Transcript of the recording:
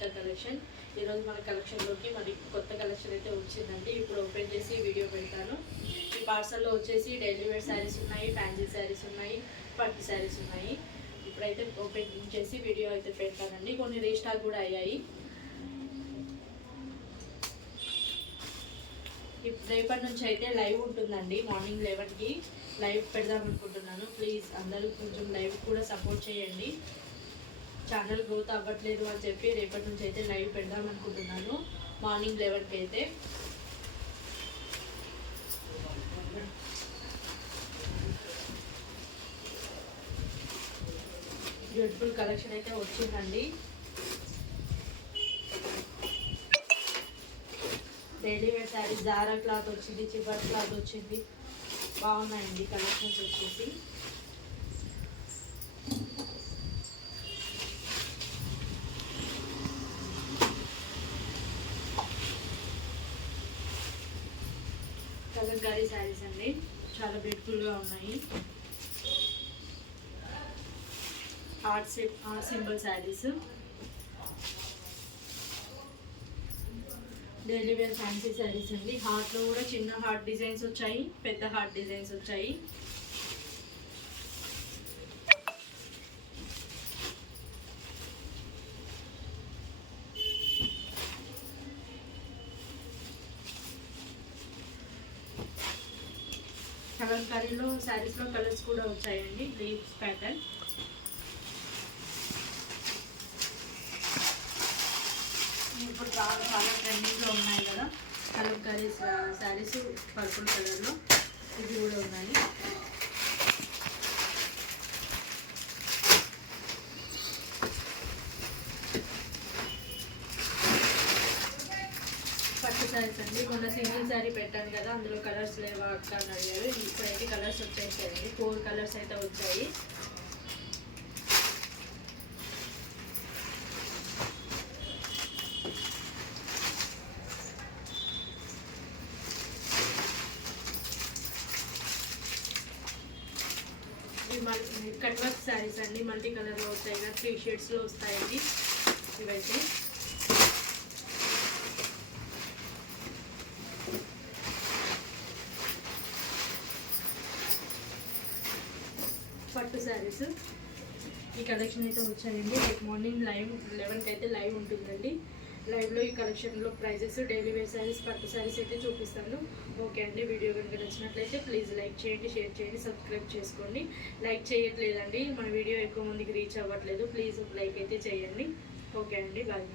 మౌనిక కలెక్షన్. ఈరోజు మన కలెక్షన్లోకి మరి కొత్త కలెక్షన్ అయితే వచ్చిందండి. ఇప్పుడు ఓపెన్ చేసి వీడియో పెడతాను. ఈ పార్సల్లో వచ్చేసి డైలీ వేర్ శారీస్ ఉన్నాయి, ఫ్యాన్సీ శారీస్ ఉన్నాయి, పట్టు శారీస్ ఉన్నాయి. ఇప్పుడైతే ఓపెన్ చేసి వీడియో అయితే పెడతానండి. కొన్ని రీస్టాక్ కూడా అయ్యాయి. రేపటి నుంచి అయితే లైవ్ ఉంటుందండి. మార్నింగ్ 11కి లైవ్ పెడదాం అనుకుంటున్నాను. ప్లీజ్ అందరూ కొంచెం లైవ్ కూడా సపోర్ట్ చేయండి. ఛానల్ గ్రోత్ అవ్వట్లేదు అని చెప్పి రేపటి నుంచి అయితే లైవ్ పెడదాం అనుకుంటున్నాను. మార్నింగ్ 11కి అయితే బ్యూటిఫుల్ కలెక్షన్ అయితే వచ్చిందండి. డైలీ వేర్ శారీస్ జారా క్లాత్ వచ్చింది, చివర్ క్లాత్ వచ్చింది. బాగున్నాయండి కలెక్షన్స్ వచ్చేసి. కలంకారీ శారీస్ అండి, చాలా బ్యూటిఫుల్గా ఉన్నాయి. Heart symbol saris, daily wear fancy saris అండి. హార్ట్లో కూడా చిన్న హార్ట్ డిజైన్స్ వచ్చాయి, పెద్ద హార్ట్ డిజైన్స్ వచ్చాయి. కలంకారీలో శారీస్లో కలర్స్ కూడా వచ్చాయండి. లీవ్స్ ప్యాటర్న్, ఇప్పుడు చాలా ట్రెండింగ్లో ఉన్నాయి కదా కలంకారీ శారీస్. పర్పుల్ కలర్లో ఇవి కూడా ఉన్నాయి. పట్టు శారీస్ అండి. మొన్న సింగిల్ శారీ పెట్టాను కదా, అందులో కలర్స్ లేవా అక్క అని అడిగారు. ఇప్పుడైతే కలర్స్ వచ్చేసాయండి. 4 కలర్స్ అయితే వచ్చాయి. కట్ వర్క్ శారీస్ అండి, మల్టీ కలర్లో వస్తాయి కదా, 3 షేడ్స్లో వస్తాయండి ఇవైతే. పట్టు శారీస్ ఈ కలెక్షన్ అయితే వచ్చాయండి. రేపు మార్నింగ్ లైవ్ 11కి అయితే లైవ్ ఉంటుందండి. లైవ్లో ఈ కలెక్షన్లో ప్రైజెస్, డైలీ వేర్ శారీస్, పట్టు శారీస్ అయితే చూపిస్తాను. ఓకే అండి, వీడియో కనుక నచ్చినట్లయితే ప్లీజ్ లైక్ చేయండి, షేర్ చేయండి, సబ్స్క్రైబ్ చేసుకోండి. లైక్ చేయట్లేదండి, మన వీడియో ఎక్కువ మందికి రీచ్ అవ్వట్లేదు. ప్లీజ్ లైక్ అయితే చేయండి. ఓకే అండి, బాయ్.